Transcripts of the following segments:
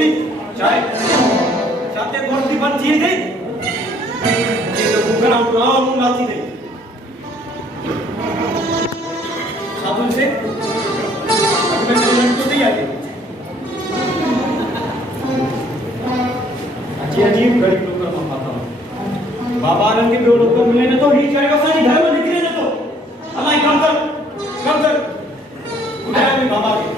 की चाय साथे गोष्टी बन थी गई ये तो बुकना उड़ाओ नाती गई साबुन से अपने मिलन को नहीं आते अच्छी अजीब गरीब लोग का खाता हूँ बाबा आनंद के दो लोग को मिले ना तो ही जाएगा सारी घर में निकले ना तो हमारी कम कर उठाया भी बाबा के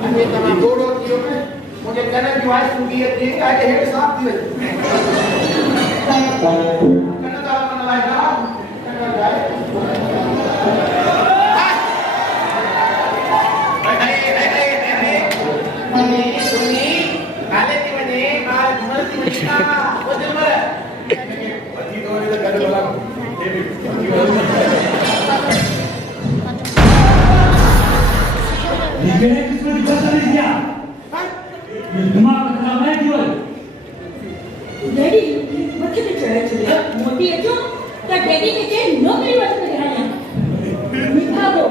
अरे तमाम दो रोटियों में मुझे कहना कि वाइस सुनी है ठीक है कि हेड साफ दिए कहना तो अपन लाएगा कहना जाए सुनी काले की वजह बाल घुमल की वजह वो दिल मर पति तो ने कर बोला ये भी मैंने किसको दिक्कत नहीं दिया दिमाग खराब है क्यों डैडी बच्चे के चढ़े मोटी है जो तो डैडी के नौकरी वक्त में रहना मीठा दो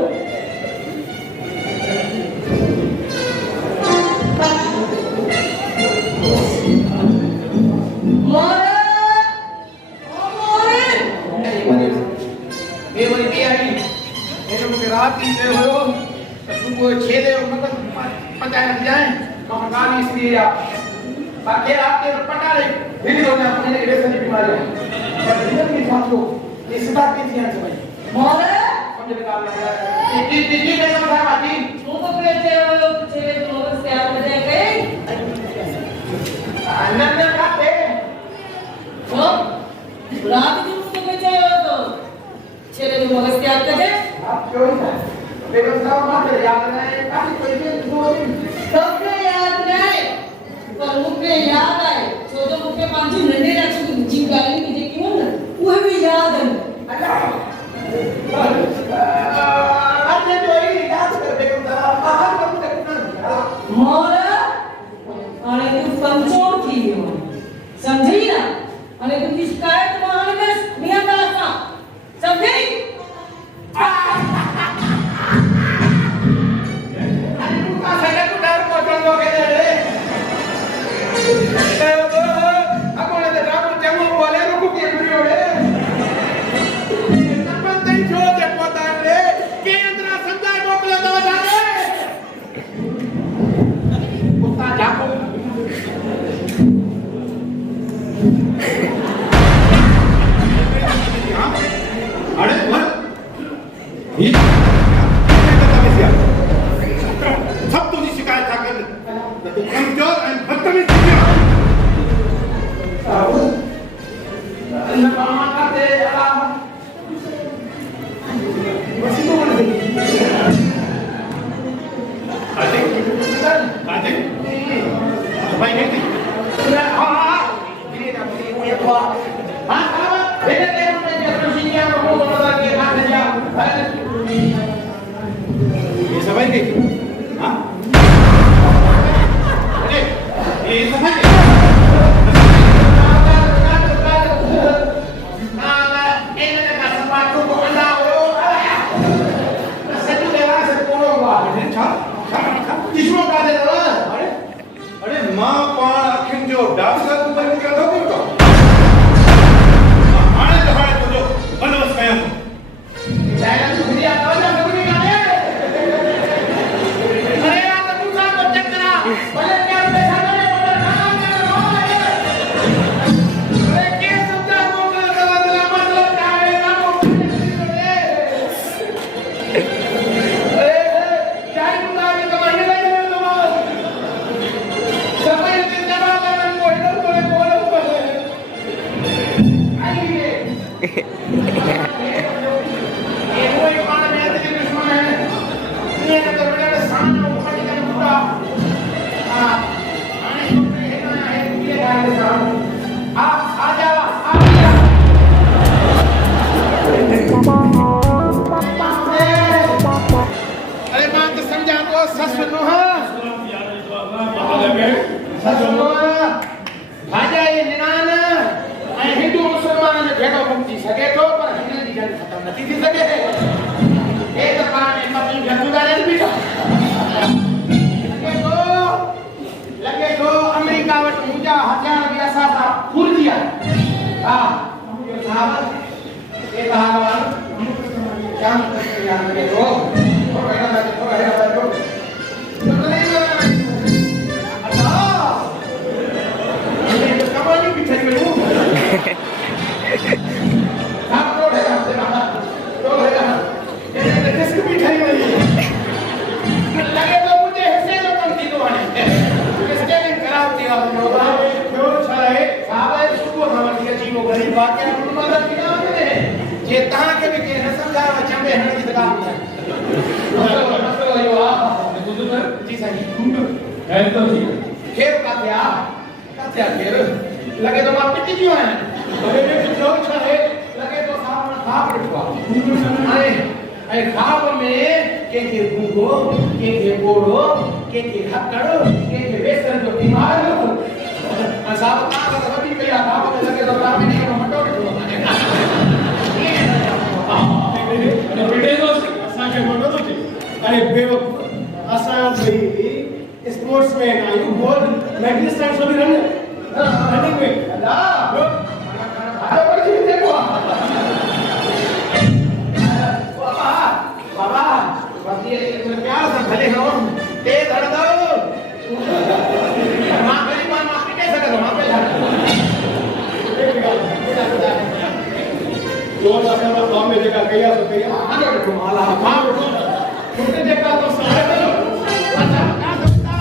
रात की जो हो सुबह 6 बजे मतलब पंचायत लग जाए कमकार इसलिए आप बाकी आपके पटा रहे फिर हो जाए अपने रेशन की बीमारी और जीवन के साथ को इस बात की ध्यान से भाई मोरे समझ निकाल लगा ये नहीं समझा बाकी वो तो कहते हो चले तो से आप बजे गए नन्ना खाते तो रात को तो बजे हो तो चले तो मगज से आप कहे आप क्यों है बेगम मत याद रहे काफी पैसे दो दिन सबके याद रहे पर मुझे याद आए छोटो मुझे पांचू नन्हे रख जीव गाली मुझे क्यों ना वो भी याद है अल्लाह आपने जो ये याद कर बेगम साहब बाहर कब तक ना मोरा अरे तू कमजोर थी हो समझी ना अरे तू की शिकायत वहां में मियां का समझी सब तुझी शिकायत था कर तू कमजोर और बदतमीज दुनिया ना मामा का दे अलावा बसी तो बोल दे आते भाई नहीं थी हां ये ना ये तो हां बेटे तेरे में जो सीनिया को बोला के हाथ दिया ये समझ गई हाँ अरे ये समझ गई अरे मां पाण अखियुनि जो डाक्टर तूं पर क्या थो कयो हाणे त हाणे तुंहिंजो बंदोबस्तु कयां थो जाएगा तू खुद आता है ना खुद गाने अरे यार तू सा को चेक करा भले क्या पैसा ले अरे के सुनता मोटर दवा दवा मतलब क्या है ना अरे क्या तू ना ये कमाने लगे तो समय के जवाब में को इधर को जा हथियार भी असा था भूल दिया हां ये साहब ये भगवान जान करके याद करो थोड़ा है तो कमानी पीछे में हूं आप तो है तो है ये किसकी पीछे में लगे तो मुझे हिस्से में कौन दी दुआने किसके दिन खराब दिया होगा क्यों छाए साहब सुबह खबर दिया जीवो गरीब बात है हम मदद किया हमने ये ता के भी के समझा चंबे हण की दुकान है मसलो यो आ जी सही है तो जी खेर का क्या खेर लगे तो आप पिटी क्यों हैं लगे तो जो छाए लगे तो सामने खाप रखवा अरे खाप में के भूगो के गोड़ो के हक्कड़ो के बेसन जो बीमार हो साहब का कभी कया खाप में लगे तो काम नहीं करो मटो अरे बेटे दोस्त असा के बोलो तो अरे बेवकूफ असा भाई स्पोर्ट्समैन आयु बहुत मैग्नेटिक सभी रनिंग में अल्लाह अरे पर जी देखो बाबा ये प्यार से भले हो तेज धड़ दो मां मेरी मां पीटे सके तो मां पे दो साल में काम में जगह गया तो गया आगे बैठो माला मां बैठो छोटे जगह तो सारे अच्छा का सकता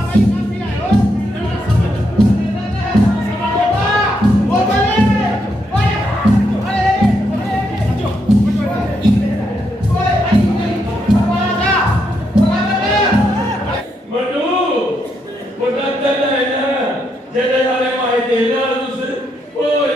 भाई काफी आयो वो बोले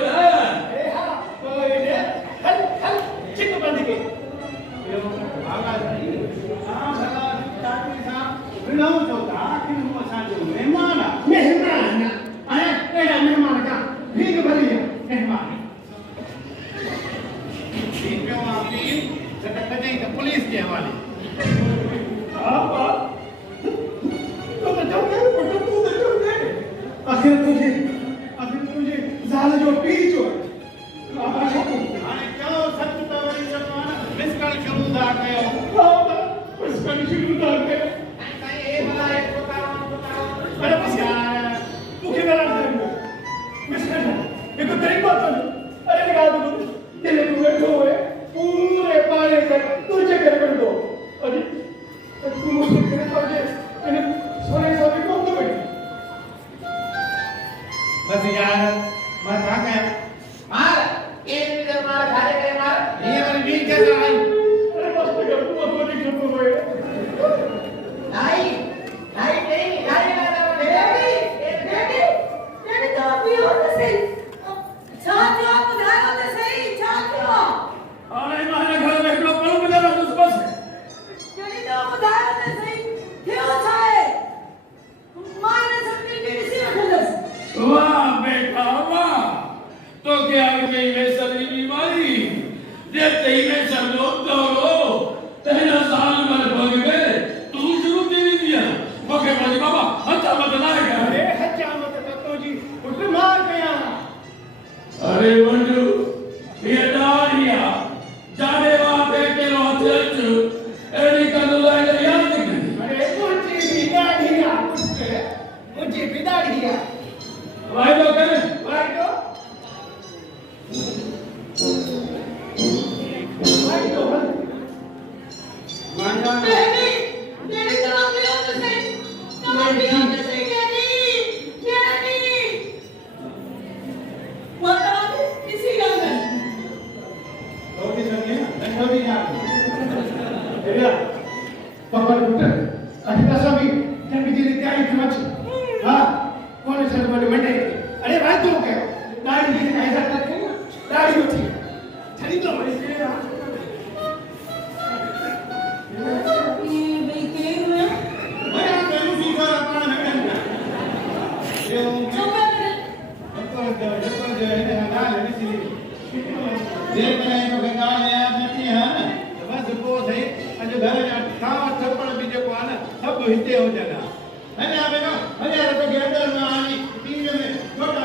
पुलिस के हवाले आखिर तुझे ज़ाल जो पीछ हो हाणे क्यों सच तो वरी चवण मिसकल शुरू था कयो उसका शुरू था के ये वाला एक बताओ अरे बस यार मुझे मेरा मिस्टर ये तो तेरी बात है अरे निकाल दो तेरे पूरे हुए पूरे पारे तक तुझे कर दो अरे तू मुझे तेरे पाजे मैंने सोने सोने को तो बैठी बस यार मैं क्या कह मार एक इधर मार खाले गए मार ये वाली बीच कैसे आई अरे बस तो कर तू तो नहीं कर पाए नहीं नहीं नहीं नहीं लगा डैडी तो अभी होते सही छात्रों को ध्यान होते सही छात्रों अरे मारे घर में लोग पल में रहा उस बस डैडी तो को ध्यान होते सही क्यों छाए मारे सबके के इसी वजह वाह बेटा वाह तो क्या गई में सदी बीमारी देते ही में सब लोग दौड़ो तेरा साल भर भग गए तू शुरू नहीं दिया ओके बाजी बाबा अच्छा बदला है क्या अरे हच्चा मत तो जी उठ मार गया अरे बंधु ये डारिया जाने वाले के लोग एडी का दुलाए याद नहीं अरे मुझे विदा दिया भाई लोग करें भाई तो डैडी डैडी तो अभी होते सही तो अभी होते सही डैडी बताओ किसी का में रोटी सब्जी ना रोटी ना एरिया पापा डॉक्टर अभी सभी जब भी जी तैयारी समझ हां कौन से बड़े मंडे अरे भाई तू क्या दाढ़ी की ऐसा करते हैं दाढ़ी होती है चली तो ऐसे ये भाई के हुए मैं तेरे सीखा अपना नहीं ये चुप कर तो जो है ना लेने से देख रहे हो कि गाल है नहीं है बस को सही अज घर जा खावा थप्पड़ भी जो है ना सब हिते हो जाना है ना बेटा अरे तो के अंदर में आनी टीवी में छोटा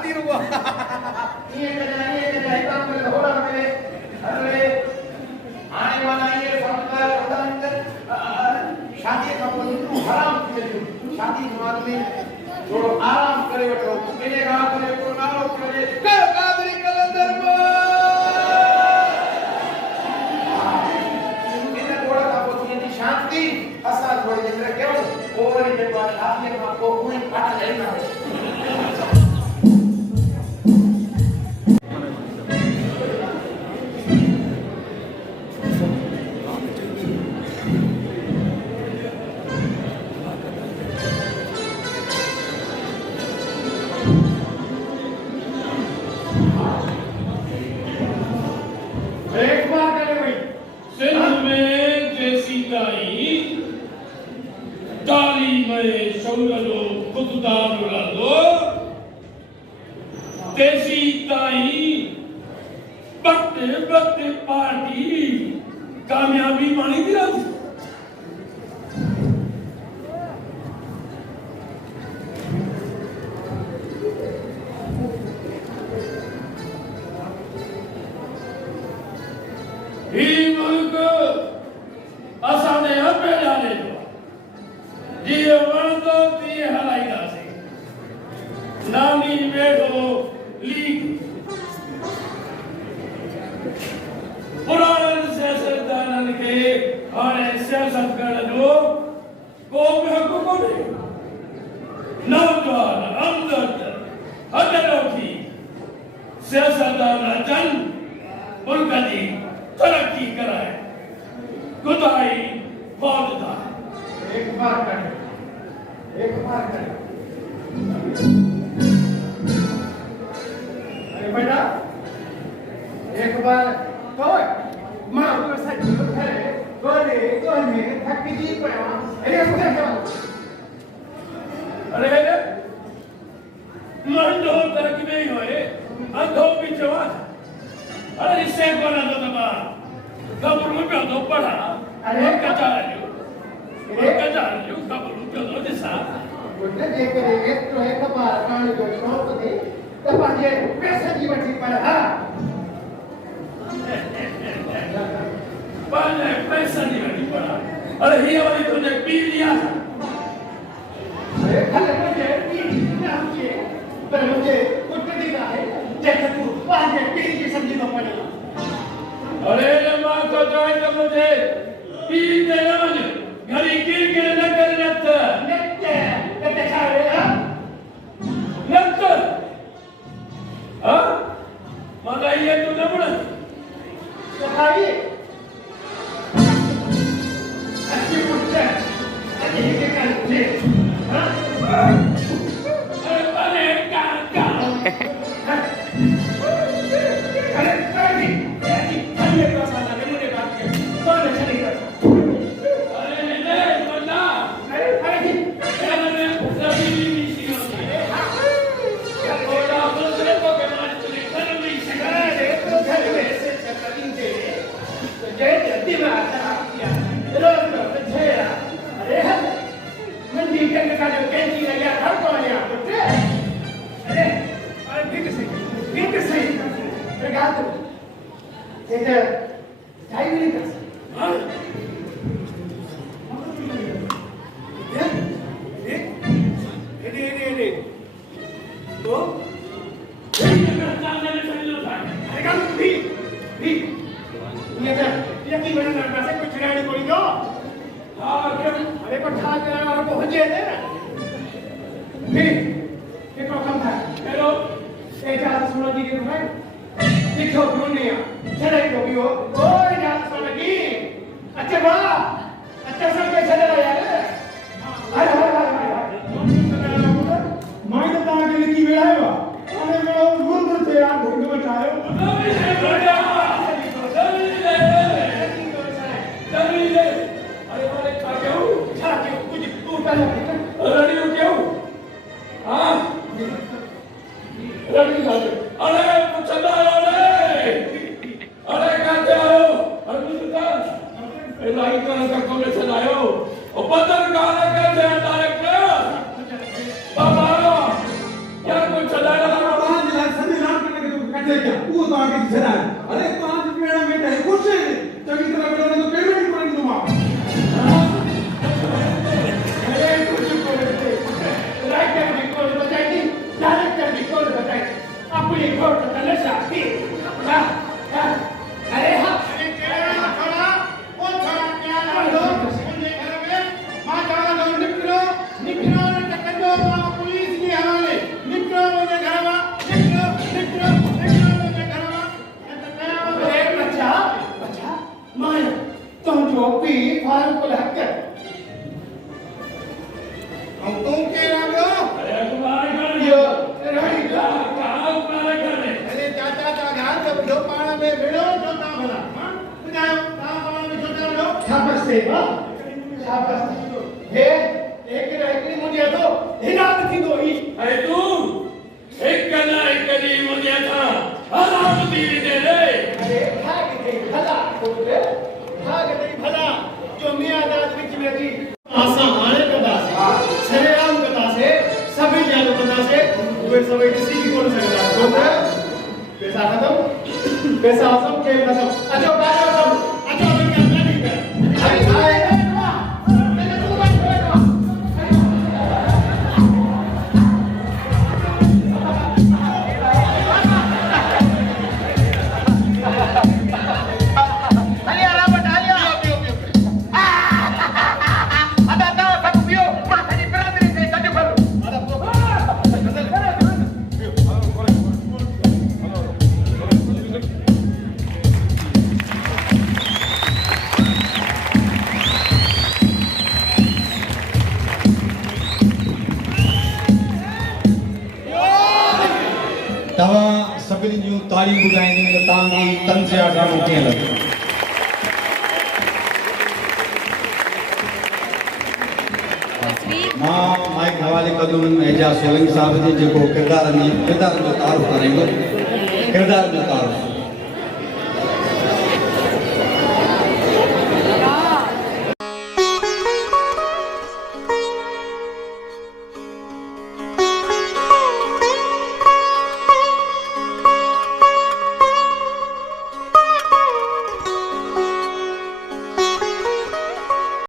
शादी रुको ये काम करे होला करे अरे आने वाला ये संस्कार अंदर शादी का कोई हराम थी शादी समाज में थोड़ो आराम करे वठो इने गा करे को नारो करे कर कादरी कलंदर को इन थोड़ा का पोती दी शांति असा थोड़ी देर केव ओवरी के बाद आपने को कोई पाटा ले ना कामयाबी मानी दिया मुल्क असाने अपे डाले जी वणंदो ती हलाईंदासीं नानी वेठो लीक पुराणनि सियासतदाननि खे हाणे सियासत करण जो को बि हक़ कोन्हे नौजवान हमदर्द हॾॾोखी सियासतदान अचनि मुल्क जी तरक्की कराए खुदाई मौत था एक बार कर अरे बेटा एक बार कोई मां को सच करे कोने थक जी पया अरे कुछ अरे मंडो तक नहीं होए अंधो भी चवा अरे इससे कोना तो तबा कब रुपया तो पढ़ा अरे कचा जो कब रुपया तो दिसा बोलते देखे तो एक बार कान जो शौक दे तो पाजे पैसे की बची पर हां पाजे पैसा नहीं बची पड़ा अरे ये वाली तुझे पी लिया अरे भले मुझे पी ना मुझे पर मुझे कुछ नहीं रहा है जैसे तू पाजे पी की सब्जी तो पड़ेगा अरे मां को जाए तो मुझे पी दे मुझे घरी गिर न कर नत देखा रे नत हां मगर ये तू न बड़ तो भाई अच्छी पुट्टे अरे ये क्या करते हां अरे का अरे भाई ये तो साला मेरे बात के कौन चली गया अरे नहीं बंदा अरे अरे सभी मिसी होती है और आप दूसरे को के मान चले कर नहीं सकते अरे तो घर में से कटिंग दे तो जय जल्दी में आता किया रोज रोज छेड़ा अरे मंडी के का जो कैंची लगा हर को आया पुट्टे अरे ठीक से अरे गा तो ये चाय नहीं कर हां ये तो अरे काम भी ये की बना ना से कुछ रहने कोई दो हां अरे को ठा के और पहुंचे दे भी ये को कम था हेलो ए जा सुनो जी के भाई देखो दुनिया चले को भी हो ओए जा सुनो जी अच्छा वाह अच्छा सब के चले यार अरे मैं तो ताके लिखी वेला है वा अरे मेरा गुरु से यार ढूंढ बचायो अरे वाले खा क्यों कुछ टूटा लगा रेडी हो क्यों हां रेडी हो अरे चला अरे कहते हो अरे ए लाइक का कौन चलायो और पत्रकार कहते हैं डायरेक्टर बाबा क्या कुछ चला रहा है तव्हांखे छॾायां अरे तव्हांजे पेड़ में त ख़ुशि आहे चङी तरह वेठो रहंदो पेड़ में पवंदो मां अरे कुछ बोलते राइटर भी कौन बताएगी डायरेक्टर भी कौन बताएगी अपनी कोर्ट का नशा की अरे हाँ अरे केड़ा खड़ा ओ खड़ा क्या लो मुंहिंजे घर में मां चवां थो निकिरो निकिरो न त कंदो मां पुलिस जे हवाले निकिरो मुंहिंजे घर मां निकिरो निकिरो निकिरो मुंहिंजे घर मां न त कयां अरे बच्चा बच्चा माया तुम जो भी फारूक हक ऐं तूं केरु आहियो अरे अखबार कर यो रानी का कहा अखबार करे अरे चाचा तव्हां ॻाल्हि त ॿुधो पाण में विड़ो छो था भला हां ॿुधायो तव्हां पाण में छो था विड़ो शाबाश से शाबाश हे एक रहकड़ी मुझे तो हिनात थी दो ही अरे तू एक कदी मुझे था आराम दी दे रे अरे भाग दे भला बोले भाग दे भला जो मियां दाद विच में थी आसा हाणे कदा से सरेआम कदा से सभी जानो कदा से वे सभी किसी भी कोन सकदा तो पैसा खत्म पैसा आसम के खत्म अचो बाजो सब अचो अभी अपना नहीं कर अरे आए तव्हां सभिनी जूं ताड़ियूं ॿुधाईंदियूं त तव्हांजी तंज़िया ड्रामो कीअं लॻो मां माइक हवाले कंदुमि एजाज़ सोलंकी साहिब जे जेको किरदारनि जो तारुफ़ कराईंदो किरदार जो तारुफ़